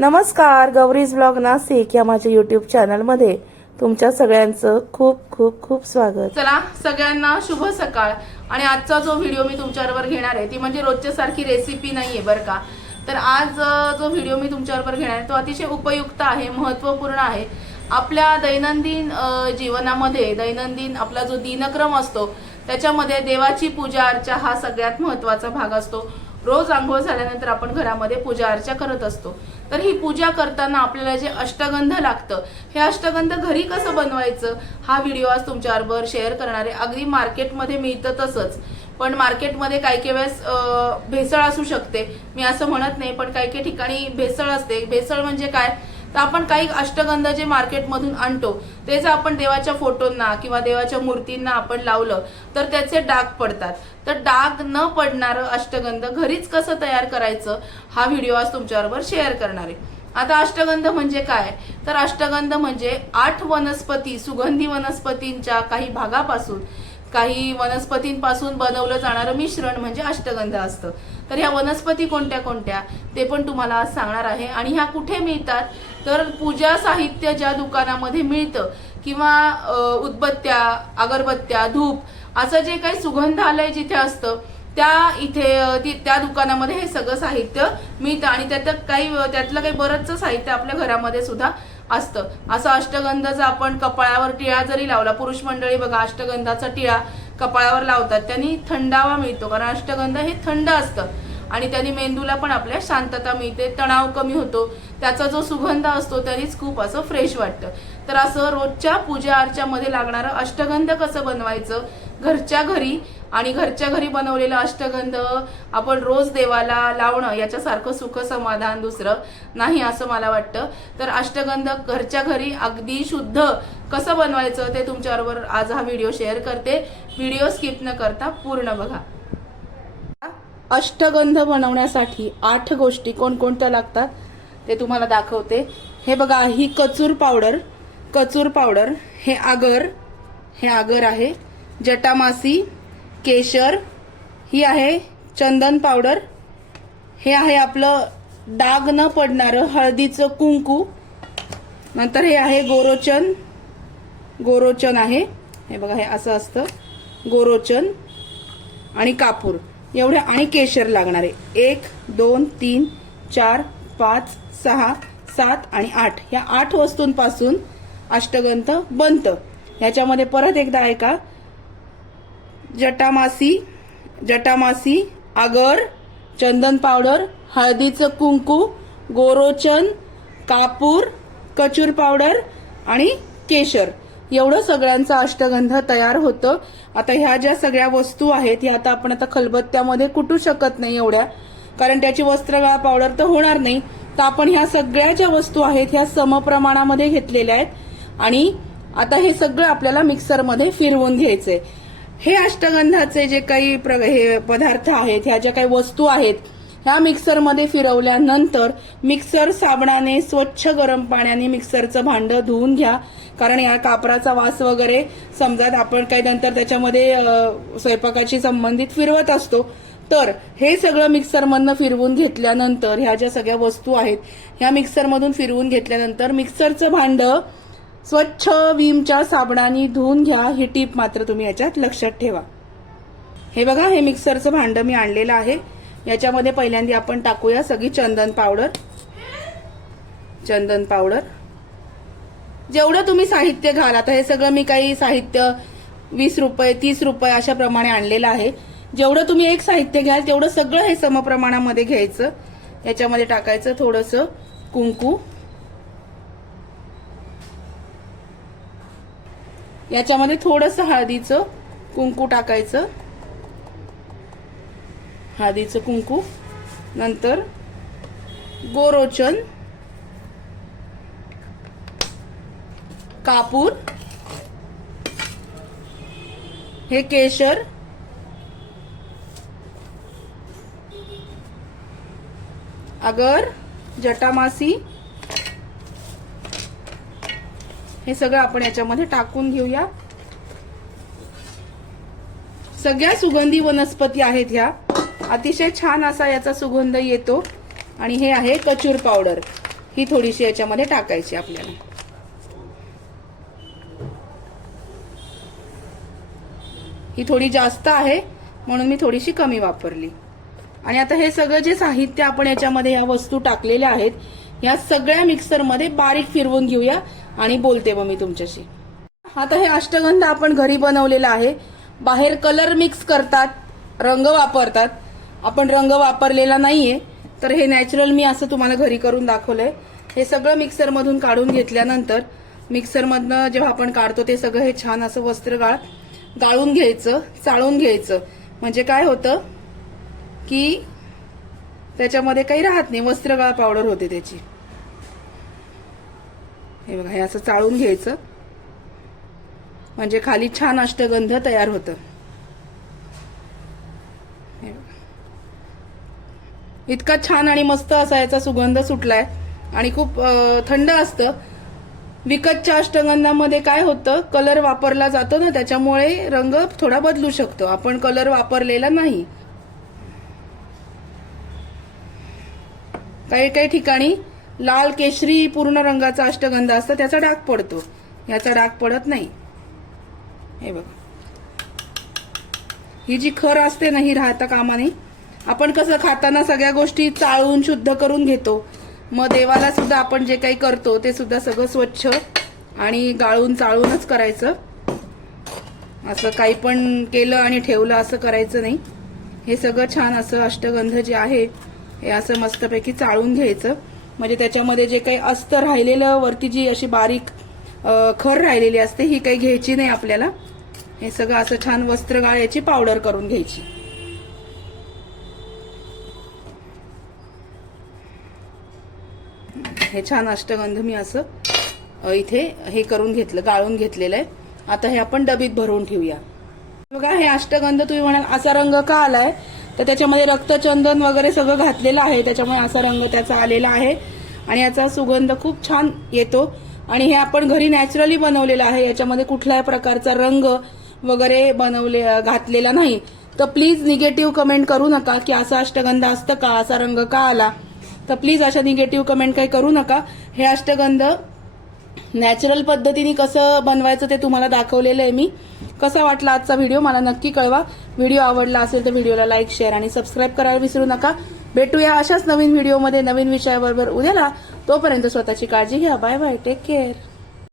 नमस्कार गौरीज ब्लॉग नाशिक या माझ्या युट्यूब चॅनलमध्ये तुमच्या सगळ्यांचं खूप खूप खूप स्वागत. चला सगळ्यांना शुभ सकाळ. आणि आजचा जो व्हिडिओ मी तुमच्याबरोबर घेणार आहे ती म्हणजे रोजच्या सारखी रेसिपी नाहीये बरं का. तर आज जो व्हिडिओ मी तुमच्याबरोबर घेणार आहे तो अतिशय उपयुक्त आहे महत्त्वपूर्ण आहे. आपल्या दैनंदिन जीवनामध्ये दैनंदिन आपला जो दिनक्रम असतो त्याच्यामध्ये देवाची पूजा अर्चा हा सगळ्यात महत्त्वाचा भाग असतो. रोज आंघोळ झाल्यानंतर आपण घरामध्ये पूजा अर्चा करत असतो. तर ही पूजा करताना आपल्याला जे अष्टगंध लागतं हे अष्टगंध घरी कसं बनवायचं? हा व्हिडिओ आज तुमच्याबरोबर शेअर करणारे अगदी मार्केटमध्ये मिळतं तसंच. पण मार्केटमध्ये काही काही वेळेस भेसळ असू शकते. मी असं म्हणत नाही पण काही काही ठिकाणी भेसळ असते. भेसळ म्हणजे काय? तर आपण काही अष्टगंध जे मार्केटमधून आणतो तेच आपण देवाच्या फोटोंना किंवा देवाच्या मूर्तींना आपण लावलं तर त्याचे डाग पडतात. तर डाग न पडणारं अष्टगंध घरीच कसं तयार करायचं हा व्हिडिओ आज तुमच्याबरोबर शेअर करणार आहे. आता अष्टगंध म्हणजे काय? तर अष्टगंध म्हणजे आठ वनस्पती सुगंधी वनस्पतींच्या काही भागापासून काही वनस्पतींपासून बनवलं जाणारं मिश्रण म्हणजे अष्टगंध असतं. तर ह्या वनस्पती कोणत्या कोणत्या ते पण तुम्हाला आज सांगणार आहे. आणि ह्या कुठे मिळतात? तर पूजा साहित्य ज्या दुकानामध्ये मिळतं किंवा उदबत्त्या अगरबत्त्या धूप असं जे काही सुगंधालय जिथे असतं त्या इथे ती- त्या दुकानामध्ये हे सगळं साहित्य मिळतं. आणि त्यात काही त्यातलं काही बरंचसं साहित्य आपल्या घरामध्ये सुद्धा असतं. असं अष्टगंधाचा आपण कपाळावर टिळा जरी लावला पुरुष मंडळी बघा अष्टगंधाचा टिळा कपाळावर लावतात त्यांनी थंडावा मिळतो. कारण अष्टगंध हे थंड असतं. आणि त्यांनी मेंदूला पण आपल्या शांतता मिळते तणाव कमी होतो. त्याचा जो सुगंध असतो त्यानेच खूप असं फ्रेश वाटतं. तर असं रोजच्या पूजा अर्चामध्ये लागणारं अष्टगंध कसं बनवायचं? घरच्या घरी आणि घरच्या घरी बनवलेलं अष्टगंध आपण रोज देवाला लावणं याच्यासारखं सुख समाधान दुसरं नाही असं मला वाटतं. तर अष्टगंध घरच्या घरी अगदी शुद्ध कसं बनवायचं ते तुमच्याबरोबर आज हा व्हिडिओ शेअर करते. व्हिडिओ स्किप न करता पूर्ण बघा. अष्टगंध बनवण्यासाठी आठ गोष्टी कोणकोणत्या लागतात ते तुम्हाला दाखवते. हे बघा ही कचूर पावडर. कचूर पावडर हे आगर. हे आगर आहे. जटामासी. केशर ही आहे चंदन पावडर. हे आहे आपलं डाग न पडणारं हळदीचं कुंकू. नंतर हे आहे गोरोचन. गोरोचन आहे. हे बघा हे असं असतं. गोरोचन आणि कापूर. एवढे आणि केशर लागणार आहे. एक दोन तीन चार पाच सहा सात आणि आठ. ह्या आठ वस्तूंपासून अष्टगंध बनतं. ह्याच्यामध्ये परत एकदा ऐका. जटामासी जटामासी आगर चंदन पावडर हळदीचं कुंकू गोरोचन कापूर कचूर पावडर आणि केशर. एवढं सगळ्यांचं अष्टगंध तयार होतं. आता ह्या ज्या सगळ्या वस्तू आहेत ह्या आता आपण आता खलबत्त्यामध्ये कुटू शकत नाही एवढ्या. कारण त्याची वस्त्रगाळ पावडर तर होणार नाही. तर आपण ह्या सगळ्या ज्या वस्तू आहेत ह्या समप्रमाणामध्ये घेतलेल्या आहेत. आणि आता हे सगळं आपल्याला मिक्सरमध्ये फिरवून घ्यायचंय. हे अष्टगंधाचे जे काही प्र- हे पदार्थ आहेत ह्या ज्या काही वस्तू आहेत ह्या मिक्सरमध्ये फिरवल्यानंतर मिक्सर साबणाने स्वच्छ गरम पाण्याने मिक्सरचं भांडं धुवून घ्या. कारण या कापराचा वास वगैरे समजा आपण काही नंतर त्याच्यामध्ये स्वयंपाकाशी संबंधित फिरवत असतो तर हे सगळं मिक्सरमधनं फिरवून घेतल्यानंतर ह्या ज्या सगळ्या वस्तू आहेत ह्या मिक्सरमधून फिरवून घेतल्यानंतर मिक्सरचं भांडं स्वच्छ विमच्या साबणाने धुवून घ्या. ही टीप मात्र तुम्ही याच्यात लक्षात ठेवा. हे बघा हे मिक्सरचं भांडं मी आणलेलं आहे. याच्यामध्ये पहिल्यांदा आपण टाकूया सगळी चंदन पावडर. चंदन पावडर. जेवढं तुम्ही साहित्य घाल आता हे सगळं मी काही साहित्य वीस रुपये तीस रुपये अशा प्रमाणे आणलेलं आहे. जेवढं तुम्ही एक साहित्य घ्याल तेवढं सगळं हे समप्रमाणामध्ये घ्यायचं. याच्यामध्ये टाकायचं थोडंसं कुंकू. याच्यामध्ये थोडंसं हळदीचं कुंकू टाकायचं. हळदीचं कुंकू. नंतर गोरोचन. कापूर. हे केशर. अगर जटामासी. हे सगळं आपण याच्यामध्ये टाकून घेऊया. सगळ्या सुगंधी वनस्पती आहेत ह्या. अतिशय छान असा याचा सुगंध येतो. आणि हे आहे कचूर पावडर. ही थोडीशी याच्यामध्ये टाकायची आपल्याला. ही थोडी जास्त आहे म्हणून मी थोडीशी कमी वापरली. आणि आता हे सगळं जे साहित्य आपण याच्यामध्ये या वस्तू टाकलेल्या आहेत या सगळ्या मिक्सरमध्ये बारीक फिरवून घेऊया. आणि बोलते मग मी तुमच्याशी. आता हे अष्टगंध आपण घरी बनवलेलं आहे. बाहेर कलर मिक्स करतात रंग वापरतात. आपण रंग वापरलेला नाहीये. तर हे नॅचरल मी असं तुम्हाला घरी करून दाखवलंय. हे सगळं मिक्सरमधून काढून घेतल्यानंतर मिक्सरमधनं जेव्हा आपण काढतो ते सगळं हे छान असं वस्त्रगाळ गाळून घ्यायचं चाळून घ्यायचं. म्हणजे काय होतं की त्याच्यामध्ये काही राहत नाही. वस्त्रगाळ पावडर होते त्याची. हे बघा हे असं चाळून घ्यायचं. म्हणजे खाली छान अष्टगंध तयार होतं. इतका छान आणि मस्त असा याचा सुगंध सुटलाय. आणि खूप थंड असतं. विकतच्या अष्टगंधामध्ये काय होतं कलर वापरला जातो ना त्याच्यामुळे रंग थोडा बदलू शकतो. आपण कलर वापरलेला नाही. काही काही ठिकाणी लाल केशरी पूर्ण रंगाचा अष्टगंध असतं त्याचा डाग पडतो. याचा डाग पडत नाही. हे बघा. ही जी खर असते ना ही राहता कामाने. आपण कसं खाताना सगळ्या गोष्टी चाळून शुद्ध करून घेतो. मग देवाला सुद्धा आपण जे काही करतो ते सुद्धा सगळं स्वच्छ आणि गाळून चाळूनच करायचं. असं काही पण केलं आणि ठेवलं असं करायचं नाही. हे सगळं छान असं अष्टगंध जे आहे हे असं मस्तपैकी चाळून घ्यायचं. म्हणजे त्याच्यामध्ये जे काही असतं राहिलेलं वरती जी अशी बारीक खर राहिलेली असते ही काही घ्यायची नाही आपल्याला. हे सगळं असं छान वस्त्रगाळ याची पावडर करून घ्यायची. हे छान अष्टगंध मी असं इथे हे करून घेतलं गाळून घेतलेलं आहे. आता हे आपण डबीत भरून ठेवूया. बघा हे अष्टगंध तुम्ही म्हणाल असा रंग का आलाय? तर त्याच्यामध्ये रक्तचंदन वगैरे सगळं घातलेलं आहे. त्याच्यामुळे असा रंग त्याचा आलेला आहे. आणि याचा सुगंध खूप छान येतो. आणि हे आपण घरी नॅचरली बनवलेलं आहे. याच्यामध्ये कुठल्याही प्रकारचा रंग वगैरे बनवले घातलेला नाही. तर प्लीज निगेटिव्ह कमेंट करू नका की असा अष्टगंध असतं का? असा रंग का आला? तर प्लीज अशा निगेटिव्ह कमेंट काही करू नका. हे अष्टगंध नॅचरल पद्धतीने कसं बनवायचं ते तुम्हाला दाखवलेलं आहे मी. कसा वाटला आजचा व्हिडिओ मला नक्की कळवा. व्हिडिओ आवडला असेल तर व्हिडिओला लाईक शेअर आणि सबस्क्राईब करायला विसरू नका. भेटूया अशाच नवीन व्हिडिओमध्ये नवीन विषयाबरोबर उद्याला. तोपर्यंत स्वतःची काळजी घ्या. Bye bye take care